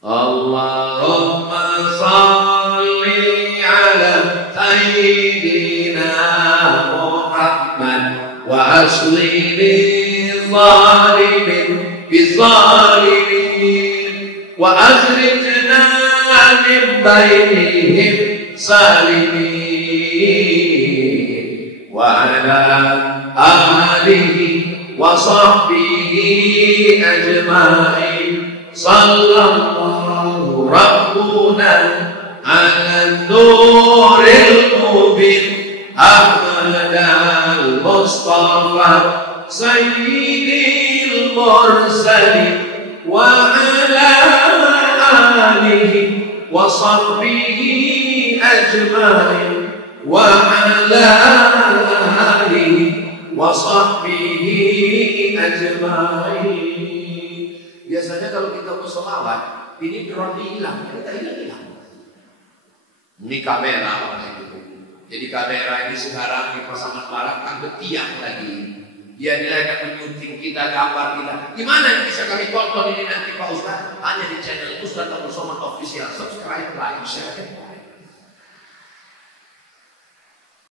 Allahumma salli ala sayyidina Muhammad wa aslini zalimin bizalimin wa akhrijna min bainihim salimin wa ala alihi wa sahbihi ajma'in. Sallallahu Rabbuna ala nuril mubin Ahmad al-Mustafa Sayyidil Mursalin wa ala alihi wa sahbihi ajma'in wa ala alihi wa sahbihi ajma'in. Biasanya kalau kita bersolawat, ini drone hilang, kita hilang. Ini kamera itu. Jadi kamera ini sekarang di pasangan barat kan tiang lagi. Dia akan menyunting kita, gambar kita. Gimana yang bisa kami tonton ini nanti Pak Ustaz? Hanya di channel Ustaz Abdul Somad Official. Subscribe, like, share.